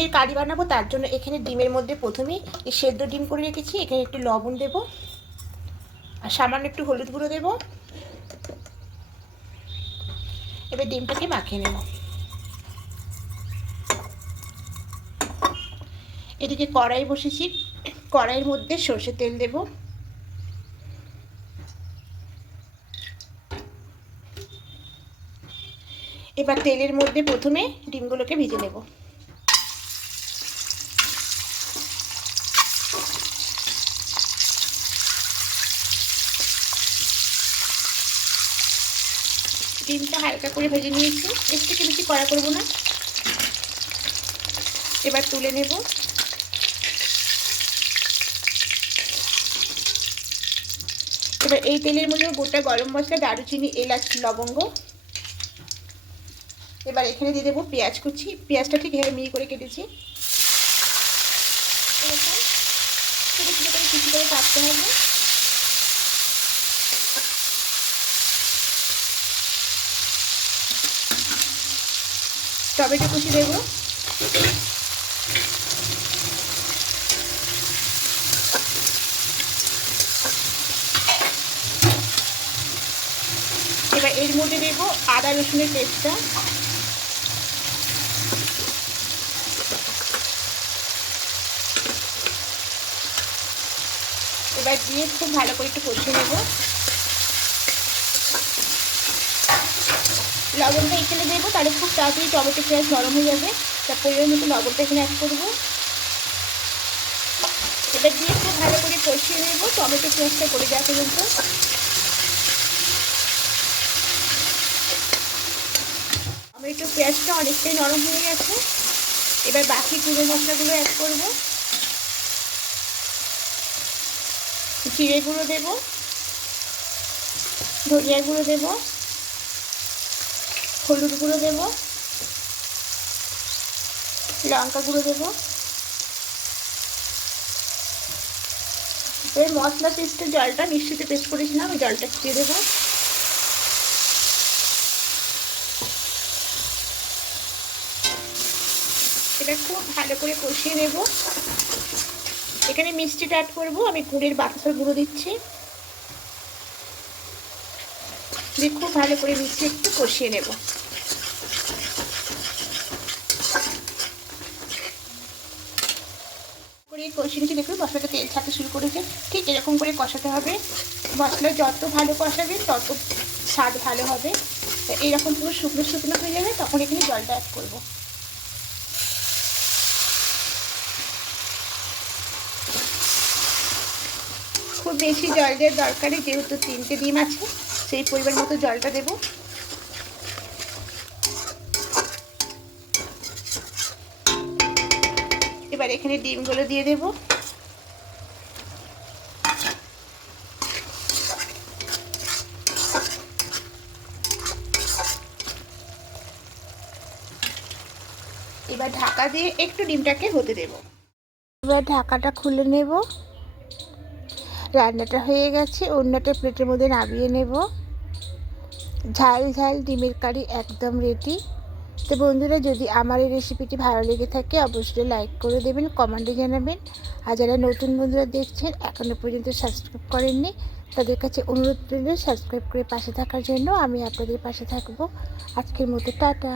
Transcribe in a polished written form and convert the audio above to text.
ডিমের কারি বানাবো, তার জন্য এখানে ডিমের মধ্যে প্রথমে এই সেদ্ধ ডিম করে রেখেছি। এখানে একটু লবণ দেব আর সামান্য একটু হলুদ গুঁড়ো দেব। এবার ডিমটাকে মাখিয়ে নেব। এদিকে কড়াই বসেছি, কড়াইয়ের মধ্যে সরষের তেল দেব। এবার তেলের মধ্যে প্রথমে ডিমগুলোকে ভেজে নেব। ডিমটা হালকা করে ভেজে নিয়েছি, এর থেকে বেশি কড়া করব না। এবার তুলে নেব। এবার এই তেলের মধ্যে গোটা গরম মশলা, দারুচিনি, এলাচ, লবঙ্গ। এবার এখানে দিয়ে দেবো পেঁয়াজ কুচি। পেঁয়াজটা ঠিক এভাবে মিহি করে কেটেছি। এরকম ছোটো ছোটো করে কুচি করে কাটতে হবে। টমেটো কুচি দেবো। এবার এর মধ্যে দেবো আদা রসুনের পেস্টটা। এবার দিয়ে খুব ভালো করে একটু কষিয়ে নেব। লবণটা এখানে দেবো, তাহলে খুব তাড়াতাড়ি টমেটো পেঁয়াজ নরম হয়ে যাবে। তার পরিমাণ মতো লবণটা এখানে অ্যাড করবো। এবার দিয়ে খুব ভালো করে কষিয়ে নেব টমেটো পেঁয়াজটা করে যাওয়া পর্যন্ত। টমেটো পেঁয়াজটা অনেকটাই নরম হয়ে গেছে। এবার বাকি গুঁড়ো মশলাগুলো অ্যাড করব। জিরে গুঁড়ো দেব, ধনিয়া গুঁড়ো দেব, হলুদ গুঁড়ো দেব, লঙ্কা গুঁড়ো দেব। এবার মশলা পেস্টের জলটা মিক্সিতে পেস্ট করেছিলাম, ওই জলটা দিয়ে দেবো। এটা খুব ভালো করে কষিয়ে নেব। এখানে মিষ্টিটা অ্যাড করব। আমি গুড়ের বাতাসার গুঁড়ো দিচ্ছি। দিয়ে খুব ভালো করে মিষ্টি একটু কষিয়ে নেব। করে কষিয়ে নিচ্ছি, দেখুন মশলাটা তেল ছাড়তে শুরু করেছে। ঠিক এরকম করে কষাতে হবে। মশলা যত ভালো কষাবে তত স্বাদ ভালো হবে। এইরকম পুরো শুকনো শুকনো হয়ে যাবে, তখন এখানে জলটা অ্যাড করব। খুব বেশি জল দেওয়ার দরকার নেই, যেহেতু 3টে ডিম আছে সেই পরিমাণ মতো জলটা দেব। এবার এখানে ডিমগুলো দিয়ে দেব। এবার ঢাকা দিয়ে একটু ডিমটাকে হতে দেব। এবার ঢাকাটা খুলে নেব। রান্নাটা হয়ে গেছে, অন্যটা প্লেটের মধ্যে নামিয়ে নেব। ঝাল ঝাল ডিমের কারি একদম রেডি। তো বন্ধুরা, যদি আমার এই রেসিপিটি ভালো লেগে থাকে অবশ্যই লাইক করে দেবেন, কমেন্টে জানাবেন। আর যারা নতুন বন্ধুরা দেখছেন এখনও পর্যন্ত সাবস্ক্রাইব করেননি, তাদের কাছে অনুরোধ রইল সাবস্ক্রাইব করে পাশে থাকার জন্য। আমি আপনাদের পাশে থাকবো। আজকের মতো টাটা।